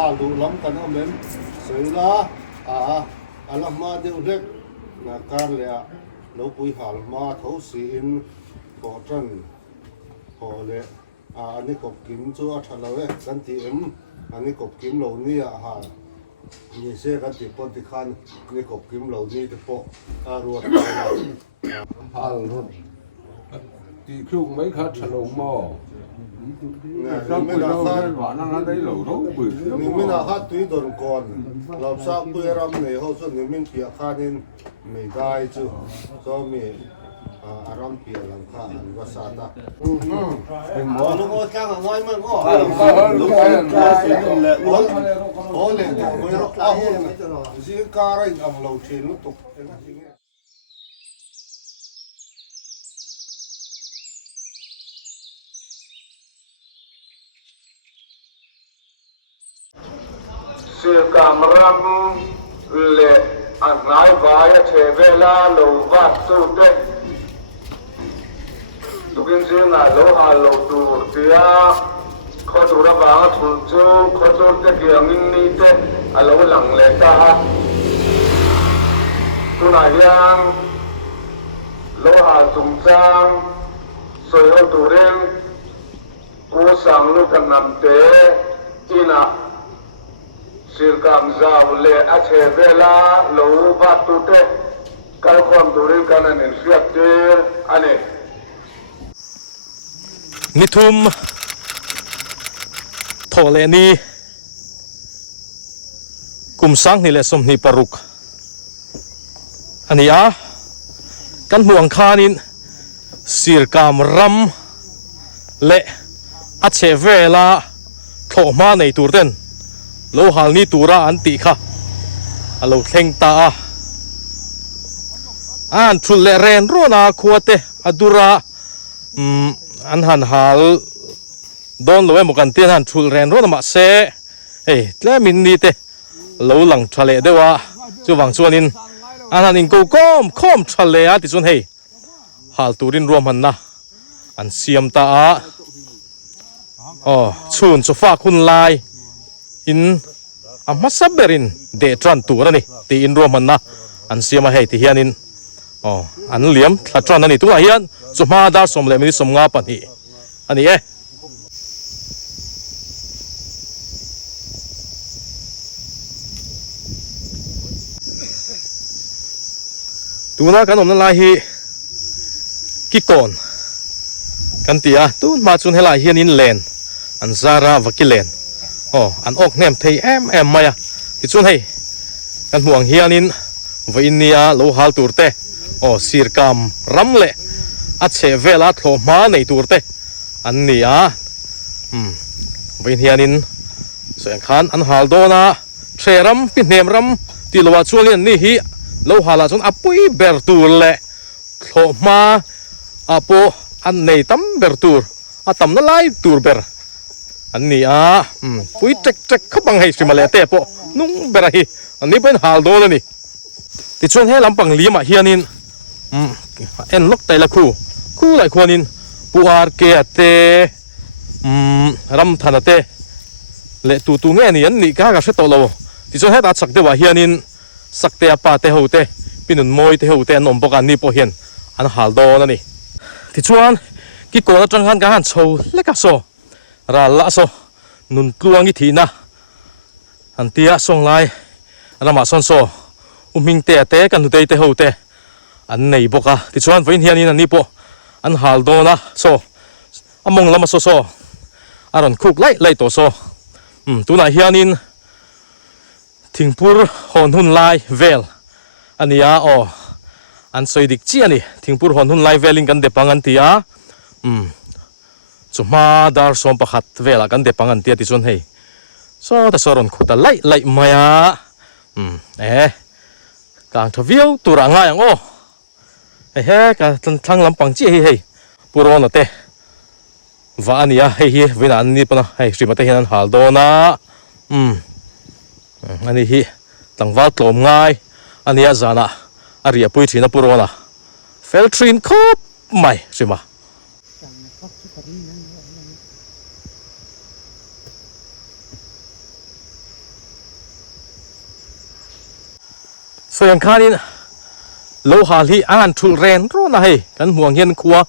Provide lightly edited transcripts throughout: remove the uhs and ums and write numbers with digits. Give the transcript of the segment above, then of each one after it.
ข้าวดูล้ำกันเอาเหม็นสวยละอันละมาเดียวเล็กนะการเลยเราปุยหาลมาเท่าสีอินก่อจันพอเลยอันนี้กบกิมจัวทันเรากันที่อันนี้กบกิมเหล่านี้นี่เสียกันที่ปนที่คันนี่กบกิมเหล่านี้ที่พอรวดไปแล้วพาลงตีคลุงไม่คัดฉลองหม้อเราไม่ได้หวานนั่นได้หรอกเราบึ้งนี่ไม่น่าฮัดตุยโดนก่อนเราทราบตุยรำในห้องส่วนนี้มันเปียกข้านินไม่ได้จู่ก็มีอารมณ์เปียกหลังคาอันก็สาดเป็นหมอลูกโอ้จ้างง่ายมากก็ลูกโอ้สิเลยลูกโอ้เลยไม่รู้เอาสิการอะไรทำเราเชื่อลูกตกเสือกามรำเละอันไหนวายเทเวลาโลวัดสุดเด็ดทุกินสิ่งน่ะโลหะโลตูเตียขอตูระบางทุนจูขอตูเตะเกี่ยมินนี่เตะอโลหลังเล็กตาตุนายยังโลหะจุงจังสวยเอาตูเร่งกูสั่งลูกกันนำเตะอีน่ะSirkam zawle achevela lo batute kalkom durin kanan infiatir ane Nitum tholeni kumsang ni le som ni paruk ania kan muang khanin sirkam ram le achevela thoma nei turten lo hal ni tura an ti kha alo thleng ta an thul le ren rona khuate adura an han hal don lo mo kan ten han thul ren rona ma se ei tle min ni te lo lang thale dewa chu wang chuanin an han in ko khom thale a ti chun hei hal turin rom han na an siam ta chun chu fa khun lai in amasaberin de tran tura ni ti in roman na an siama hei ti hianin an liam thla tran ani tu a hian chuma dar som le mi som nga pani ani tuna kan omna lai hi ki kon kan tia tu ma chun hela hianin len an zara vakilen an ok nem thei em maya ti chun hei kan huang hianin vainia lo hal turte sirkam ramle a che vela thloma nei turte an nia vain hianin sen khan an hal dona theram pinhem ram ti lowa chualian ni hi lo hala chun apui ber tur le thloma apo an nei tam ber tur atam na lai tur berอันนี้ปุ้ยเจ๊กเขาบังให้สิมาเลเตะปะนุ่งเบรฮีอันนี้เป็นฮาลโดเลยนี่ที่ชวนให้ลำปังลีมาเฮียนินเอ็นล็อกไตละคู่หลายคนนินปูอาร์เกเตรำธนาเตเลตูเงี้ยนี่อันนี้ก้ากระเสตโลที่ชวนให้ตัดสักเดว่าเฮียนินสักเตะปาเตหูเตปินุนมวยเตหูเตนนปกันนี่พอเห็นอันฮาลโดนั่นนี่ที่ชวนกี่คนจังหันการโชว์เล็กโซราละโซนุนกลวงอีทีนะอันเตียส่งไลรามาส่งโซมิงเตะกันตุเตะหูเตอันไหนบอกอะที่ชวนฟินเฮียนี่นั่นนี่ปะอันฮาลโดนะโซมงลำมาโซอารอนคุกไล่ตัวโซตัวไหนเฮียนินทิ้งพูดหอนหุ่นไล่เวลอันนี้อันสวยดิกจีอันนี้ทิ้งพูดหอนหุ่นไล่เวลิงกันเดปังอันเตียจุมาดาร์สอมปะขัดเวลากันเดปังอันเตียที่ชนให้แต่สรนขุดไล่มายากางทวิวตัวร่างง่ายอย่างกันทั้งลำปังจีให้ปูรอนเตะว่าอันนี้ให้เวลาอันนี้ปะนะให้สิมาเตะนั้นหาลโดนะอันนี้ตั้งวัดลมง่ายอันนี้จานะอารียปุยทีนะปูรอนะเฟลทรินครบไม่ใช่ไหม so yang khanin lo hal hi an thul ren ro na hei kan huang hian khuwa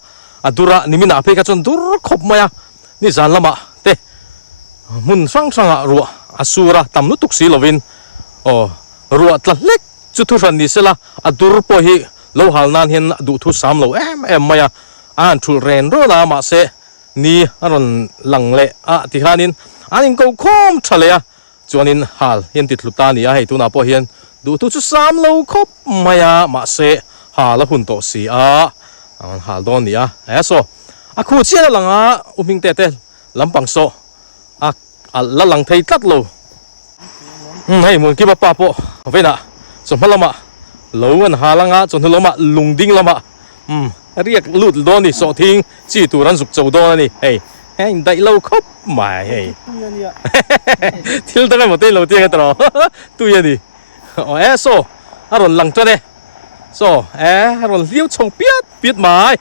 adura nimina phe ka chon dur khop maya ni zan lama te mun sang sanga ruwa asura tamnu tuksi lovin o ruwa tlalek chu thu ran ni sela adur po hi lo hal nan hian du thu sam lo em maya an thul ren ro na ma se ni aron lang le a ti khanin anin ko khom thalea chuanin hal hian ti thluta ni a hei tu na po hian du tu chu sam lo khop maya ma se hala hun to si a an hal don ni a so a khu chian langa uming te te lampang so a la lang thei tlat lo hei mun ki pa po vena so malama lo an halanga chon loma lungding lama riak lut don ni so thing chi tu ran zuk chau don ni hei hei dai lo khop mai hei thil ta mo te lo te tro tu ya ni so aron lang cho ne so aron liu chong biết mai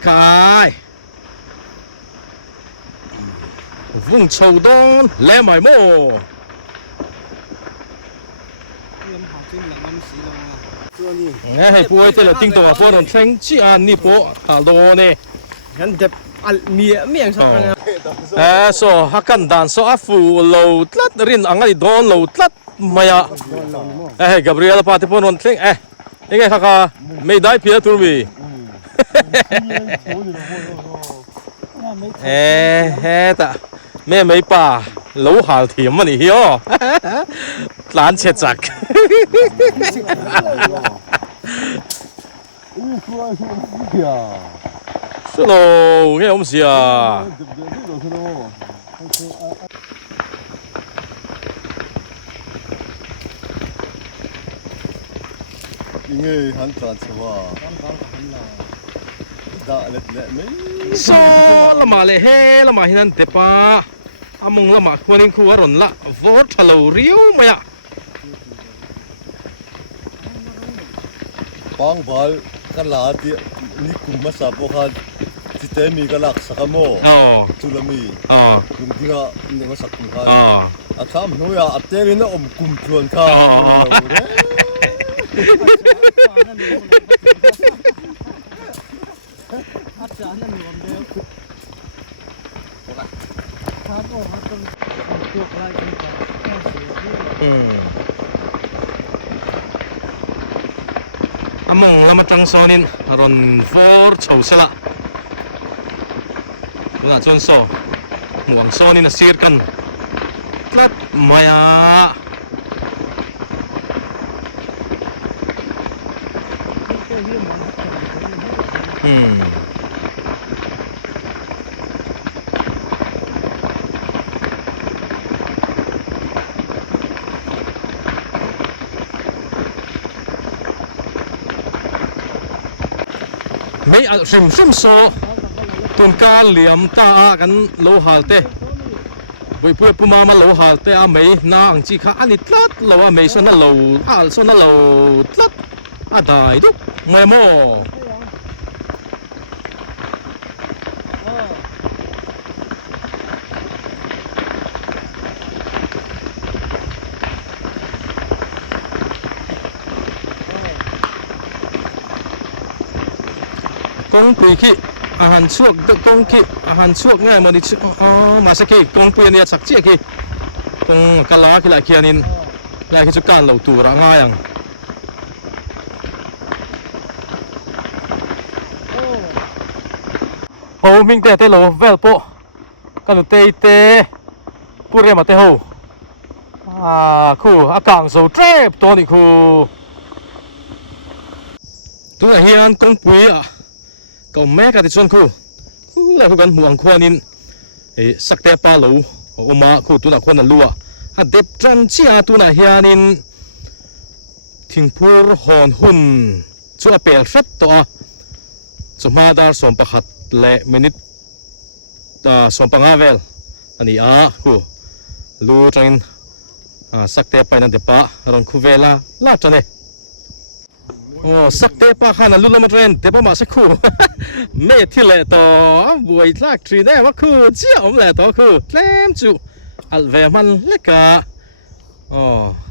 khai vùng châu đông lẽ mày mô hay bùi thế là tinh tổ à bùi đồng thanh chi an ni bố à lô nè hắn đẹp miệng sao so hakan dan so afu lo tlat rin angai don lo tlat maya Gabriela pati po non thing ingai kaka may dai pia turmi ta mẹ mấy bà lấu hào thiểm mà nỉ hiếu lán chết chặt số lô nghe ông gì à nghe hắn tràn sao so lama le he lama hinan tepa among lama khuanin khu aron la vor thalo riu maya pang bal kan la ti ni kum ma sa po khan ti te mi ka lak sakamo tulami kum dinga ni ma sak kum khan a tham no ya ateri na om kum chuan kha among lama tang sonin ron vor chau sela na chon so muang sonin na sir kan tlat maya mấy rừng sum so tuần ca liam ta kan lo halte bui pui puma ma lo halte a mấy na ang chi kha ani tlat lo a mấy son na lo al son na lo tlat a dai du mai mo công pui khi han chuộc công khi han chuộc ngay mà đi mà sẽ khi công pui này chắc chi khi công kala khi lại kia nên lại khi chút can lẩu tù ra ngay ang mình tê lẩu vel po kan tê pure mà tê hồ khu càng sầu trép to đi khu tu là hiền công pui cậu mẹ cái chuyện khu là khu gần muang khoa nín sắc đẹp ba lấu mà khu tu là khoa là lúa đẹp trân chia tu là hiền nín thình pur hòn hun chú là bèl rất to chú mà đã sòng bạc hạt lệ minute sòng bạc avel anh khu lúa trân sắc đẹp bay nên đẹp ba rồi khu về la chân này โอ้สักเตปะข้านั่นลุ้นละมาเทรนเตปะมาสักคู่ เมที่แหละต่อบวยลากทรีแน่ว่าคู่เจ้าผมแหละต่อคู่เต็มจุอัลเวมันเล็กอะอ๋อ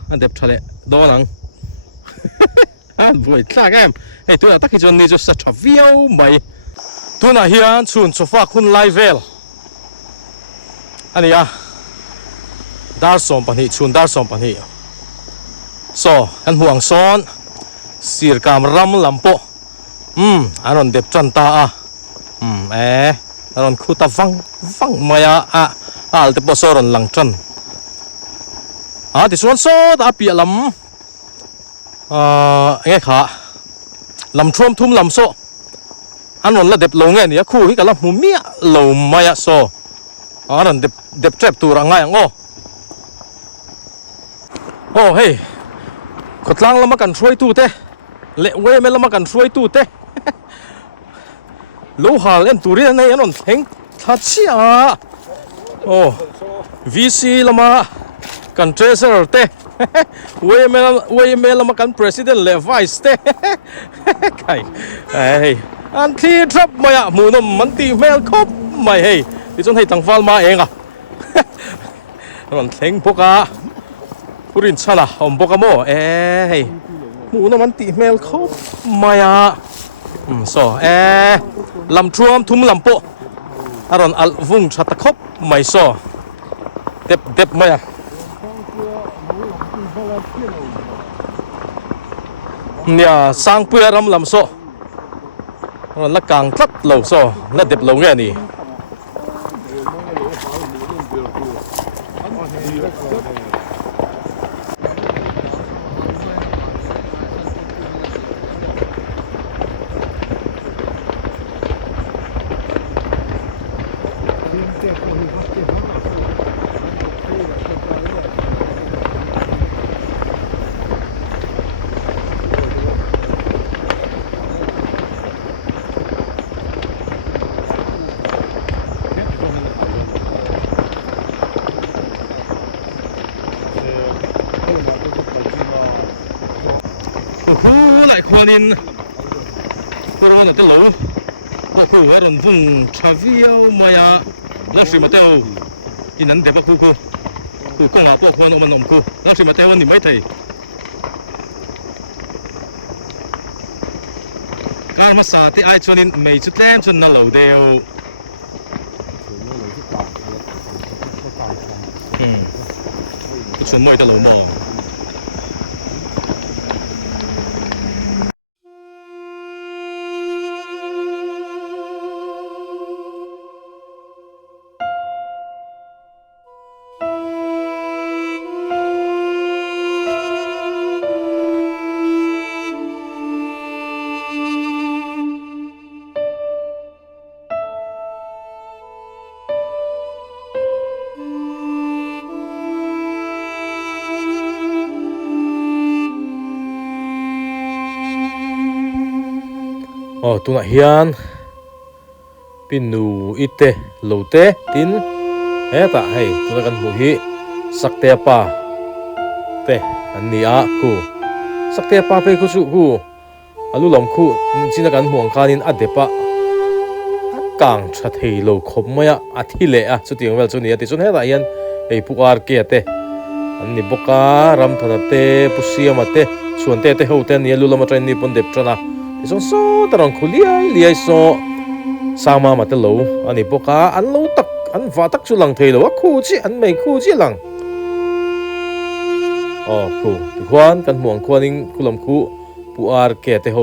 อันเด็บทะเลโดนัง อันบวยลากแอมเฮ้ยตัวนักที่จนนี่จะสัตว์วิวไหมตัวน่ะเฮียนชุนโซฟาคุณไลเวลอันนี้อะดาร์ซอมปันฮีชุนดาร์ซอมปันฮีโซกันห่วงซ้อนสีรกามรำลำโปอันนั้นเด็บจันตาอ่ะอันนั้นคู่ตาฟังมายาอัลเตปโซรันหลังจันที่ส่วนโซตาเปียลำไงขาลำท่วมทุ่มลำโซอันนั้นละเด็บลงไงเนี่ยคู่ที่กับลำหูเมียลงมายาโซอันนั้นเด็บเจ็บตัวรังไงโอ้เฮ้ยขดล้างแล้วมากันช่วยตู้เต้เละเว้ยไม่แล้วมากันช่วยตู้เต้ลูหาเล่นตัวนี้ในอันนั้นเฮงทัชเชียโอ้วีซีแล้วมากันเทรเซอร์เต้เว้ยไม่แล้วมากันประธานเลวไวส์เต้ใครเฮ้ยอันที่ทรัพย์มาอะหมูนมมันตีเมลครบไม่เฮ้ยที่จนให้ตังฟัลมาเองอ่ะนั่นเฮงพวกอะผู้รินชาละอมปกโมหมูน้ำมันตีเมลเขามายาลำท่วมทุ่มลำโปอารอนอัลวุงชัตตะคบไม่เด็บมายาเนี่ยสร้างเพื่อรำลำโซละกางทัดเหล่าโซละเด็บเหล่าเงี้ยนี่ หลายคนนี่พวกเราเนี่ยตลกพวกเขาว่าเราพุ่งชาวิโอมายาแล้วสิมาเตลอินันเด็บคู่ก็หาพวกคนมันคู่แล้วสิมาเตลวันนี้ไม่ไทยการมาสาที่ไอชนินไม่จุดแรมจนนั่งเหล่าเดียวชวนมวยตลกมองตัวน่ะเฮียนปินนูอิเตโลเตตินตาให้ตัวกันหูฮีสักเตปาเตอันนี้กูสักเตปาไปกูสุกูอาลุลมกูจินกันห่วงคานินอเดปะกางชัดเฮโลคมมายอาทิเละสุดที่ของเวลจุนี้ติจุนตาเฮียนผู้อาร์เกเตอันนี้บการำธนาเตปุษีมาเตส่วนเตหูเตนี่ลุลมาเทรนนี่ปนเด็บจนะที่ส่วนตรังคุเลียสร้างมาเตลูอันนี้พวกอันลูตักอันฟ้าตักจุลังเทลว่าคู่จีอันไม่คู่จีลังคู่ที่ควานกันห่วงควานิงคุลมคู่ผู้อาร์เกเตโฮ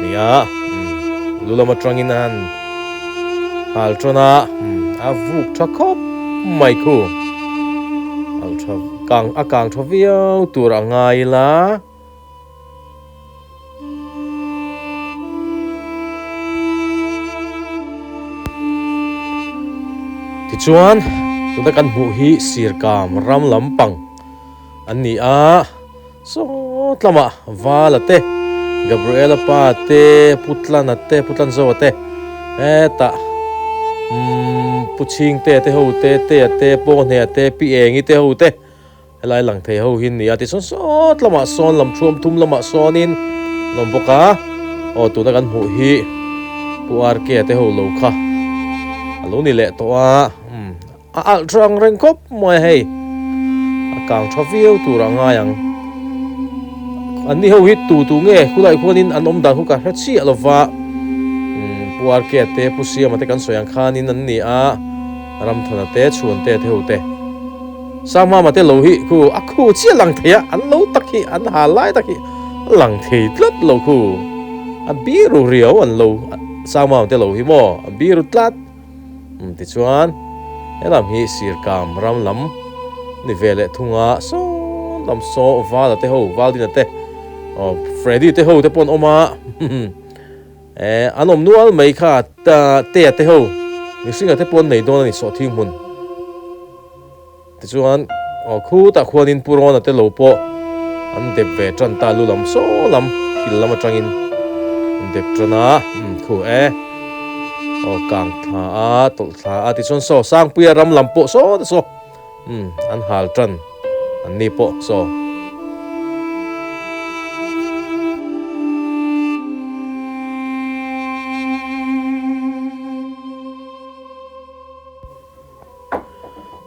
นี่ลุลมาตรังอินันอัลตรนาอาวุกทักคบไม่คู่อัลทรากางทวีลตัวรังไงล่ะที่ชวนตัวกันหูฮีสีรกามรำลำปังอันนี้โซตละมาวาลเตกาเบรียลปาเตพุตลันโซเตตาพุชิงเตหูเตโปนเฮเตปีเองเตหูเตอะไรหลังเทหูหินนี่ที่ส่วนละมาซ้อนลำท่วมทุ่มละมาซ้อนิน nom boka o tu na kan mu hi puar ke te ho lo kha alo ni le to a al rang reng khop moi hei akang thaviu tu ranga yang ani ho hi tu nge khulai khonin an om dan hu ka hra chi alova puar ke te pusia mate kan soyang khanin an ni a ram thona te chuan te theu te sama mate lo hi ku akhu chi lang thea an lo takhi an ha lai takhi lang thei tlat lo khu a biru riau an lo sama mate lo hi mo a biru tlat ti chuan elam hi sir kam ram lam ni vele thunga so lam so wala te ho waldina te Freddy te ho te pon oma anom nual mai kha ta te ho mi singa te pon nei don ni so thing mun ti chuan khu ta khwanin puron te lo po an dep ve tran ta lu lam so lam hil lam atangin dep trana khu kang tha a tol tha a ti chuan so sang puya ram lam po so so an hal tran an ni po so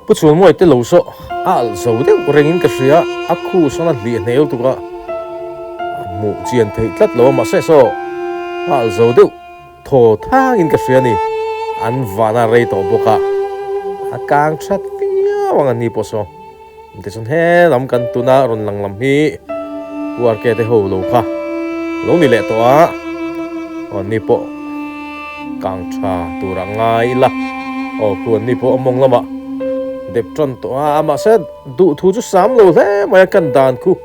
不chuẩn moi te lo so al zo de rengin ka ria akhu sona li neu tu ka mu chian thei tlat lo ma se so al zo de tho thang in ka ria ni an vana rei to boka akang that pia wang ani po so te chon he lam kan tu na ron lang lam hi puar ke te ho lo kha lo ni le to a ni po kang tha tu rangai la ku ni po among lama đẹp tròn to mà sẽ đủ thu chút sám lâu thế mà cần đàn khu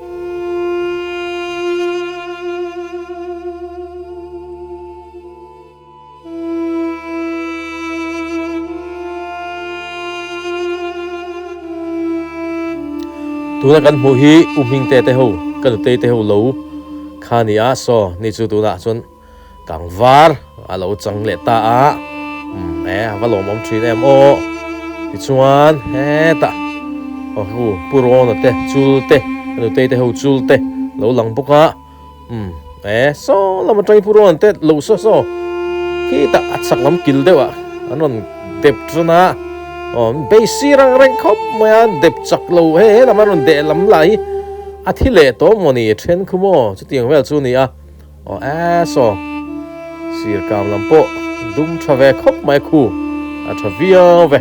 tu na kan mu hi umhing te ho kan te ho lo khania so ni chu tu na chun kang var alo chang le ta a valom om thin em o ti chuan he ta puron te chul te anu te ho chul te lo lang boka so lama trai puron te lo so ki ta atsak lam kil dewa anon dep trana be sirang reng khop ma dep chak lo he lama ron de lam lai athile to moni then khumo chu tiang wel chu ni a so sir kam lam po dum thave khop mai khu a thavia ve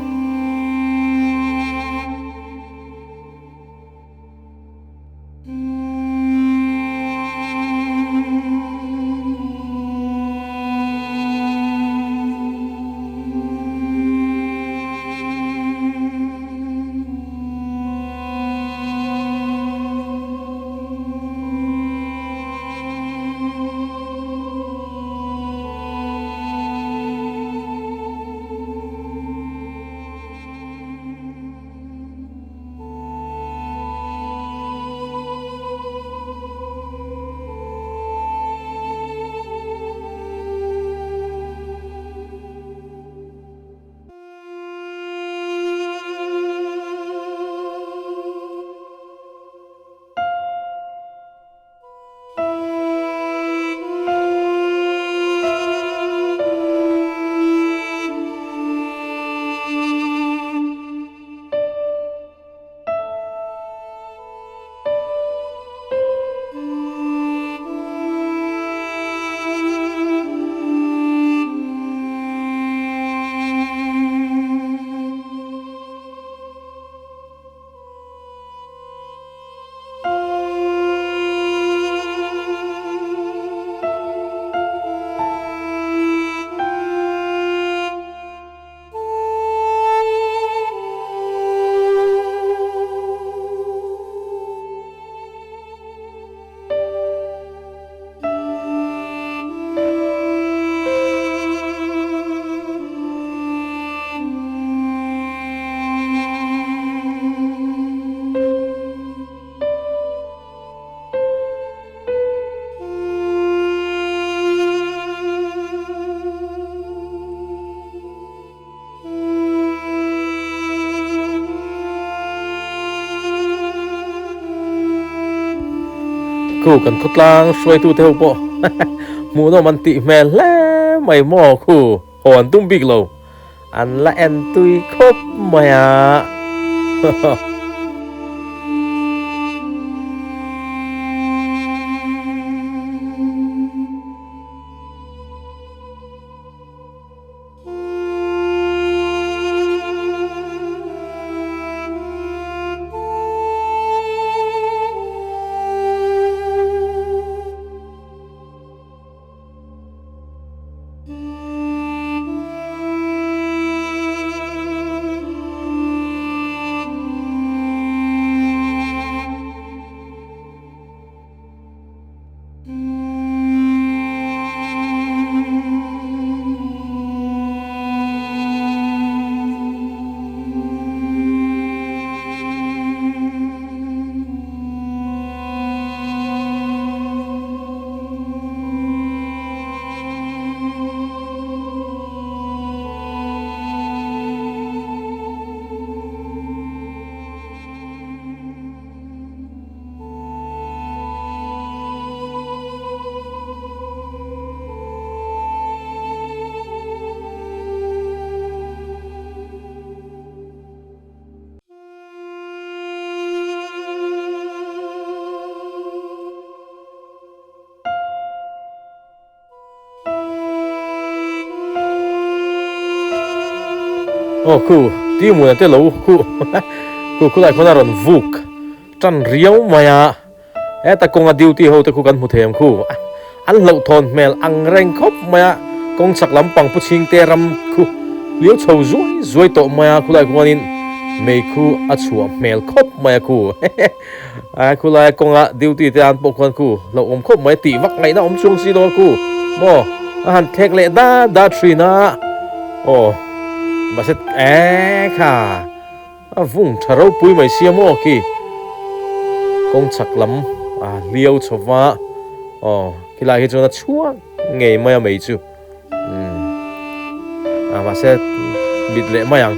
คู่กันทดลองช่วยตัวเท่าปะมูโนมันติแม่แล้วไม่หม้อคู่หอนตุ้มบิ๊กโลอันละแอนตุยครบมาอ่ะ โอ้คู่ที่มือเตลูคู่คู่ไรคนนั้นรอนวุกจันเรียวมาอ่ะแต่กงอดิวที่เขาตะคู่กันมุเทียมคู่อันเหล่าทนเมลอังเร่งคบมาอ่ะกงสักลำปังผู้ชิงเตรำคู่เลี้ยวเฉาซวยโตมาอ่ะคู่ไรคนนี้ไม่คู่อัดชัวเมลคบมาอ่ะคู่คู่ไรกงอดิวที่เตอันปกคนคู่เราอมคบมาตีวักไงนะอมช่วงซีโร่คู่โม่อาหารเทกเลด้าทรีนะโอ้มาเสร็จค่ะวุ่งทะเลปุยไม่เสียโมกี้กงชักลำเลี้ยวชวะกีฬาที่จงนั้นชัวไงไม่จูมาเสร็จบิดเละไม่ยัง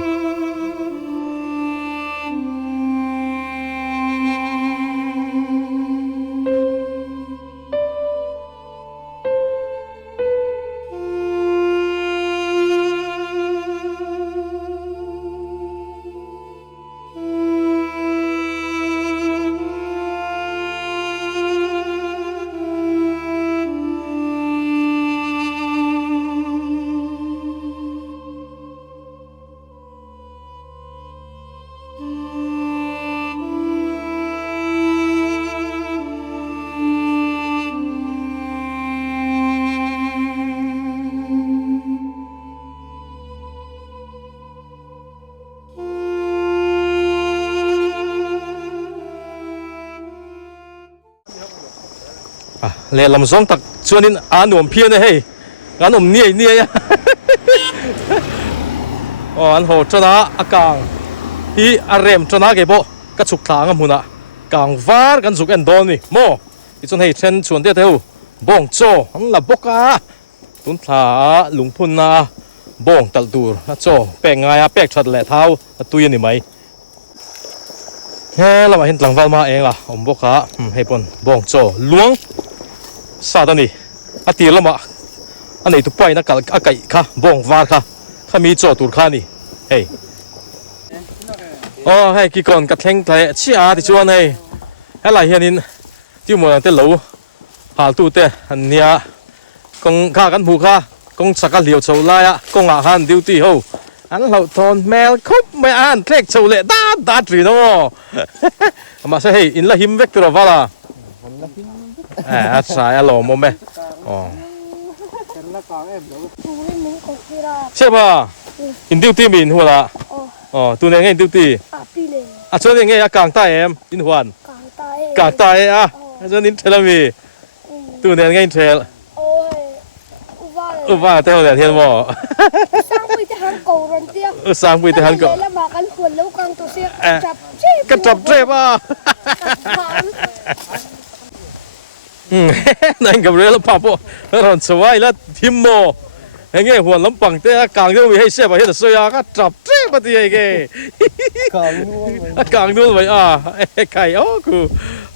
เล่ลำซองตักชวนนินหนุ่มเพี้ยนเลยเฮ้ยหนุ่มเนี่ยอันโหจนะอากางที่อารมจนะเก็บก็ฉุกทางกันหุ่นกางวาร์กันสุกเอ็นโดนี่โม่ที่จนให้เช่นชวนเดียวบ่งโจอันละบกตุนถาลุงพุ่นบ่งตัลดูร์โจแปลงไงแปลงชัดแหล่เท้าตุยนี่ไหมเรามาเห็นหลังวัลมาเองล่ะบกให้ปนบ่งโจล้วงซาตานี่ตีละมาอันนี้ตุไปนักกะไก่ค่ะบ่งวาร์ค่ะข้ามีโจตูร์ค่ะนี่เฮ้ยให้กี่คนกัดแทงแต่เชี่ยที่ชวนให้หลายเฮียนินที่มัวเตลูหาตู้เตอันเนี้ยกงข้ากันผูค่ะกงสักเหลียวโชว์ไล่กงอาหารดิวตี้โฮอันเราทนแมวคบไม่อ่านเทกโชว์เละด้าตรีโน่มาใช่อินละหิมเวกตัวว่าล่ะสายอารมณ์มั้งไหมใช่ป่ะอินดิวตี้มีนหัวละตัวนี้ไงอินดิวตี้ช่วงนี้ไงกลางใต้เอ็มอินหัวกลางใต้ช่วงนี้เทลมีตัวนี้ไงเทลว่าเท่าไหร่เทียนบ่สร้างไปที่ฮันโกรันเตียสร้างไปที่ฮันโกแล้วมากันคนแล้วกลางตัวเสียกระจับเจ็บนั่นกับเรื่องแล้วพ่อแล้วสวายแล้วทิมโม เงี้ยหัวลำปังเตะกลางเดี๋ยววิให้เสียไปเห็นสวยก็จับเจ๊ปะทีไอ้เงี้ย กลางนู้น กลางนู้นไปไก่กู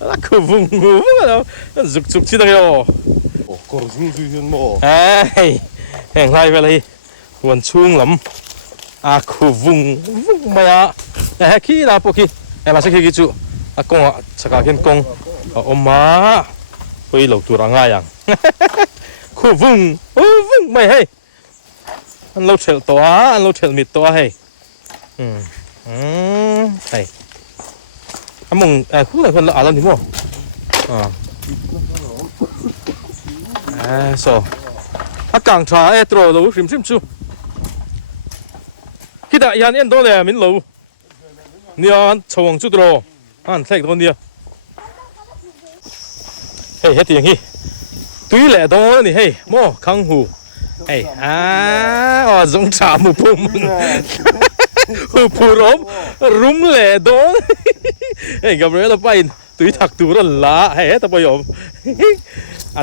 แล้วกูฟุ้งกูแล้วจุกชิดเลยโอ้ก็รู้สึกโม่ เฮ้ยแห่งไรไปเลยวันช่วงลำกูฟุ้งไม่ขี้ละพวกขี้มาสักขี้จุกงสักขี้กงมาไปหลอกตัวง่ายยังกูฟุ้งไม่ให้อันเราเฉลตัวอันเราเฉลมิดตัวให้ใช่มึงคู่ไหนคนละอะไรนี่มั้งกลางชาตรอเราฟิมชูคิดว่ายันเอ็นโดเลยมินเราเนี่ยชาวงจุดรอแทรกตัวเนี่ยเฮ้ยตีอย่างนี้ตุ้ยแหละตรงนี้เฮ้ยมั่วขังหูจงชามุปุ่มผู้รุมแหละตรงเฮ้ยกับเรื่องไปตุ้ยถักตัวละเฮ้ยแต่พยมอั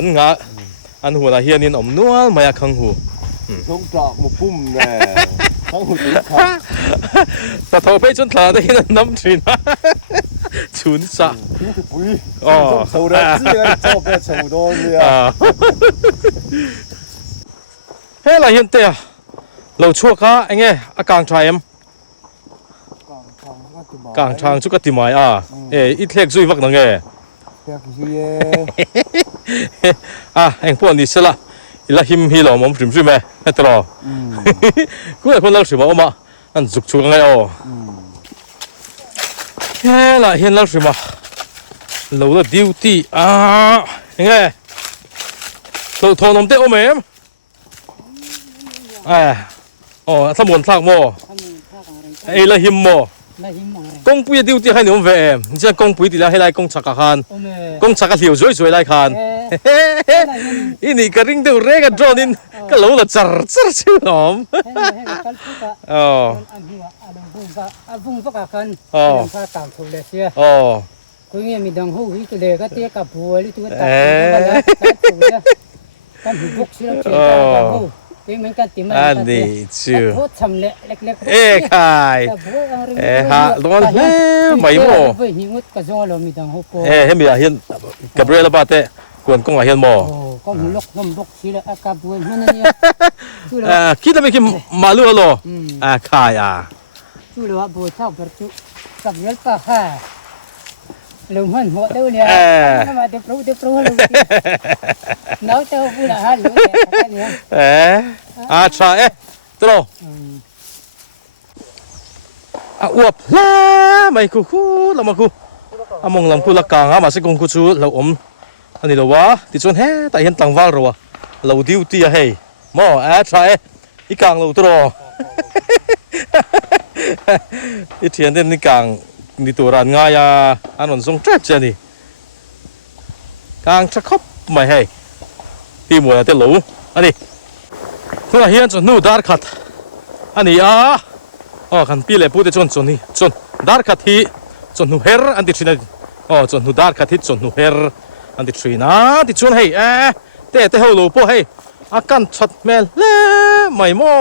นหัวตาเฮียนินอมนัวมาอยากขังหูจงจับมุปุ่มแน่ขังหูตุ้ยแต่ทอไปจนขาได้น้ำชินชุนซะอ๋อโซดาจีกันชอบไปโซดาเนี่ยเฮ้ยอะไรเห็นเตะเราชั่วข้าไอ้เงี้ยกลางชายกลางทางชุกติมายอีเล็กซุยวักนังเงี้ยเอ็งพวกนี้สิละอีละหิมฮีหล่อมันฟิมซุยไหมไม่ตรอกูไอ้คนเล่าสิว่าอันจุกไงเฮ้ยละเห็นเล่าสิมาเราละดิวตี้ยังไงเราทอนมเตะโอเมมสมุนทักโมไอ้ละหิมโมกงปุยดิวตี้ให้หนุ่มเวมนี่จะกงปุยดีแล้วให้ไล่กงชักกันกงชักกันเหลียวสวยไล่คันอีนี่ก็ริงเดือดเร่กันโดนินก็รู้ละจัดชื่อหอมvùng vóc cả khăn pha cảm thụ lệ xia cứ nghe mình đang hú hí cái lệ cái tia cả bùa đi chú cái cái hú vóc xí lắm chuyện cả hú cái mình cái tìm mà cái hút chầm lệ lệ khai hạ luôn mấy mồ với những cái cái gió là mình đang hú cô hết bây giờ hiện gặp rồi là ba tệ quần công là hiện mồ con hú lốc ngâm vóc xí là cả bùa hơn nữa khi ta mấy cái mà lúa lo khai chú lúa bùa thao bật chú sập nhớt pa ha lùm hơn họ đâu nè mà tiếp rú luôn nói tao vui là ha lúa nè trời tao uập la mày khu làm mà khu mong làm khu là càng mà sẽ cùng khu chú lâu anh đi đâu quá thì chọn hết tại hiện tăng vào rồi lâu tiêu tia hay mò trời ít càng lâu taoอีเทียนเด่นนี่กลางนี่ตัวรันง่ายอันนั้นทรงแจ๊ดเจนี่กลางจะครบไม่ให้ที่มัวแต่หลูอันนี้ทุกอย่างเฮียนจนนู่ดาร์คัดอันนี้ขันปีเลยพูดแต่จนนี่จนดาร์คัดที่จนนู่เฮร์อันที่ชินจนนู่ดาร์คัดที่จนนู่เฮร์อันที่ชินที่จนให้เตะเฮาหลูพวกให้อาการชัดแม่เล่ไม่โม่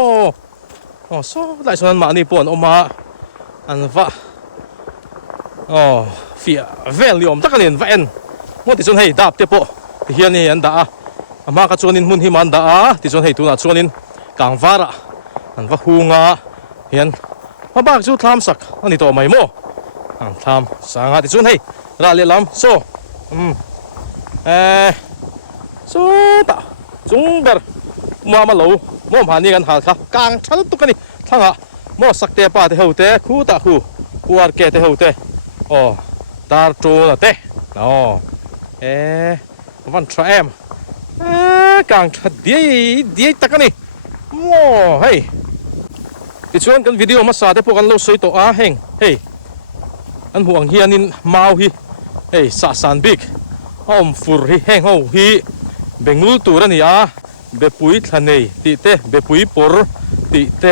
ได้ส่วนมานี่ปนออกมาอันว่าฟีเวลลิอมตักนินว่ามันที่ส่วนให้ดับเตปะที่เฮียนี่อันด่ามาก็ส่วนนินมุนหิมันด่าที่ส่วนให้ตัวน่ะส่วนนินกลางฟ้าอันว่าหูงาเฮียนมาบ้าจู่ทำสักอันนี้ตัวไม่โม่ทำสังหารที่ส่วนให้ราเลียลำโซ่โซ่ตาจุงเบอร์มาหลูมอผ่านนี่กันหาครับกลางชั้นตุกันนี่ทั้งมอสักเตะป้าเตะหูเตะคู่ตาคู่อาร์เกเตะหูเตะตาโจน่ะเตะวันทรามกลางชั้นดีตะกันนี่โม่เฮ้ยที่ชวนกันวิดีโอมาสาดพวกกันเราสวยตัวเฮงเฮ้ยอันห่วงเฮียนินมาฮีเฮ้ยสะสานบิ๊กฟูร์ฮีเฮงฮีเบ่งลูตัวนี่เบปุยทะเลติเตเบปุยปอร์ติเต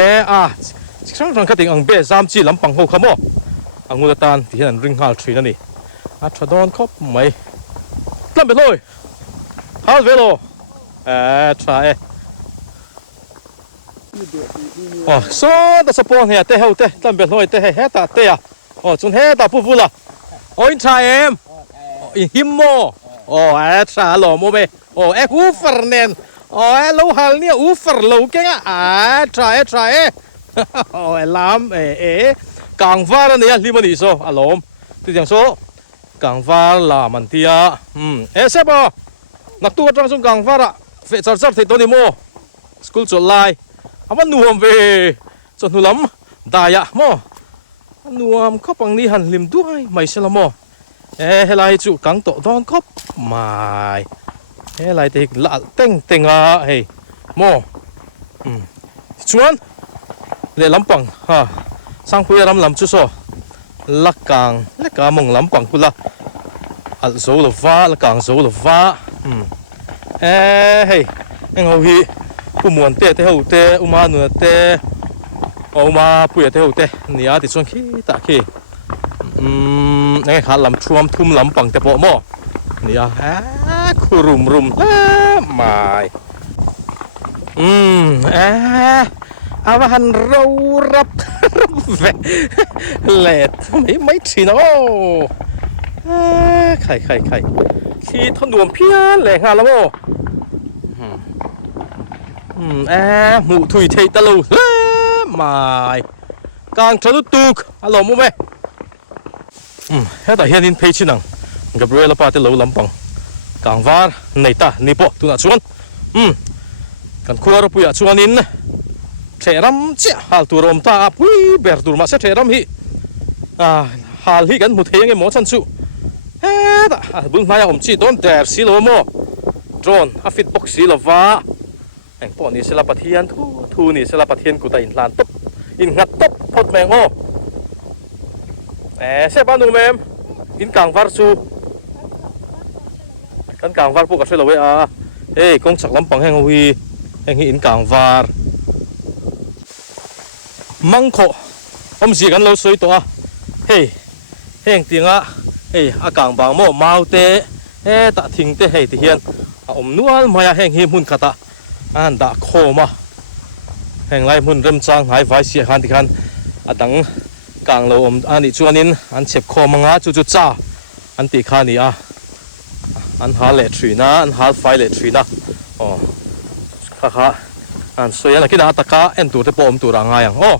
ช่างขัดติงอังเบซามจีลำปังหูขโมอังอุตตานที่นั่นริงฮาลทรีนั่นนี่ชดอนครบไหมตั้งไปเลยฮาลเวโลใช่ อ๋อโซ่ตัดสปอนเฮียเตะเฮาเตะตั้งเป็นหน่อยเตะเฮตาเตะอ๋อจนเฮตาปุ๊บปุ๊บละโอ้ยชายเอ็มหิมโมอ๋อไอ้ชาหล่อโมเมอ๋อไอ้อูฟร์เนนอ๋อไอ้ลูกฮัลเนี่ยอูฟร์ลูกเก่งอ่ะชายอ๋อไอ้ลามกางฟ้าเนี่ยลิมันอีโซอารมณ์ที่อย่างโซกางฟ้าลามันเทียเซบอนักตัวจังสงกางฟ้าละเฟซจัดที่ตัวนี้โมสกูลจดไลอามันนัวเวจนหุลำได้ยะโมนัวมข้อปังนี้หันลิมด้วยไม่ใช่ละโมเฮลัยจุกังโตดอนคบไม่เฮลัยเด็กละเต็งเฮ้โมชวนเล่ลำปังฮะสร้างคุยลำจุโซลักกางมงลำปังกุละอัลโซลฟ้าลักกางโซลฟ้าเฮ้ยังเอาฮีผู้มวนเตะเฮาเตะอุมาหนัวเตะอุมาผู้เตะเฮาเตะนี่อาทิตย์ส่วนขี้ตาขี้นี่ขาลำช่วมทุ่มลำปังเตะโปโมนี่คุรุมไม่อาวันเรารับเวเลดไม่ชินโอ้ใครขี้ทนดวมเพี้ยนแหลงฮาละโมหมูถุยเทตะลูไม่กางทะลุตุกฮัลโหลมูเมเฮ้แต่เฮียนินเพชินังกับเรือละปาเตลูลำปังกางวาร์ในตานี่ปะตุนัดชวนกันขวารปุยชวนินเทรัมเจ้าฮัลตูรมตาปุยเบิร์ตูมาเสเทรัมฮีฮัลฮีกันมุเทียงเงหมอชันสุเฮ้แต่บุญมายาอมจีโดนเดอร์ซิโลโมโดรนอาฟิตบ็อกซิโลวาแองปอนี่สลับปะเทียนทูนี่สลับปะเทียนกูตาอินลานตบอินงัดตบพดแมงโอเซบานูเมมอินกางวาร์ซูกันกางวาร์พวกกับเซลเวเฮ้กงจักลำปังแห่งวีแห่งอินกางวาร์มังโคอมสีกันเราสวยตัวเฮ้แห่งเตียงอากางบางโมเมาเตตะทิ้งเตให้ที่เฮียนอมนวลมายาแห่งหิมุนขตาอันดาโคมาแห่งไรมุนเริ่มจางหายไฟเสียหันที่คันดังกลางเราอันนี้ชวนินอันเจ็บคอมังอาจุจ้าอันตีขานี่อันหาเล็ดทรีนะอันหาไฟเล็ดทรีนะอ๋อค่ะอันสวยนะคิดว่าตะกาเอ็นตัวที่ปอมตัวร่างไงอ๋อ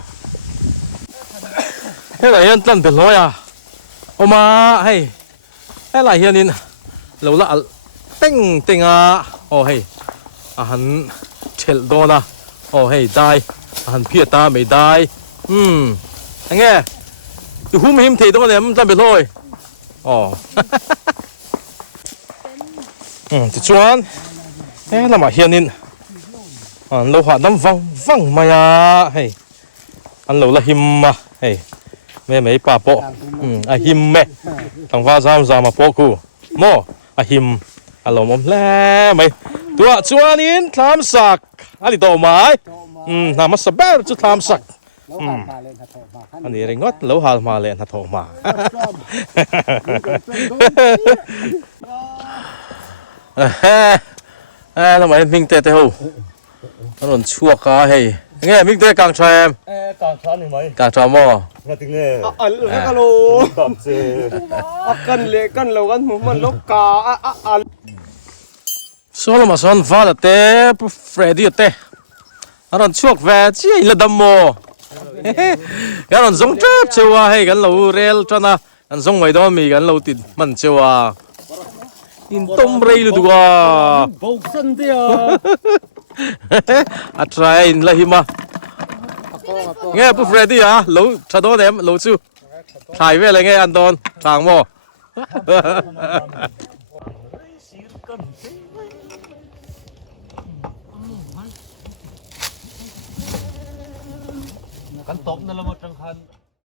เฮ้ยอะไรยันตั้งเป็นร้อยออกมาเฮ้ยอะไรยันนินเราละเต็งโอ้เฮ้ยหันเชลโดนะโอ้เฮ้ยได้หันเพียตาไม่ได้ยังไงอยู่หุ้มหิมทีตรงนี้มันตั้งเป็นร้อยอ๋อจะชวนเรามาเฮียนินเราหาน้ำฟังมายาเฮ้ยอันเราละหิมมาเฮ้ยไม่ป่าโปหิมทางฟ้าซ้ำมาโปกูโมหิมอันเรามมแล้วไหมตัวชวนนินทำสักอันนี้โตไม้นามาสเบลจะทำสักอันนี้เรื่องก็เราหามาเลยนะโทมาทำไมมิงเตะหูถนนชั่วก้าเฮ้ยไงมิงเตะกลางแชมกลางช้อนนี่ไหมกลางช้อนมั้งงั้นถึงไงอันเล็กกันโลแบบเซ่กันเล็กกันเรากันมันลูกกาโซลมาซอนฟ้าเตะเฟรดี้เตะถนนชั่วแวจีละดำโมกันถนนสงเจ็บเชียวให้กันเราเรลจนะกันสงไว้ดอมีกันเราติดมันเชียวอินต้มเรย์ดูว่าบุกสันเดียวอัตรายละหิมะเงี้ยปุ๊บเฟรดี้รู้ชาโดเดมรู้ชูถ่ายไว้อะไรเงี้ยอันโดนทางโมกันตบนั่นละหมดจังคัน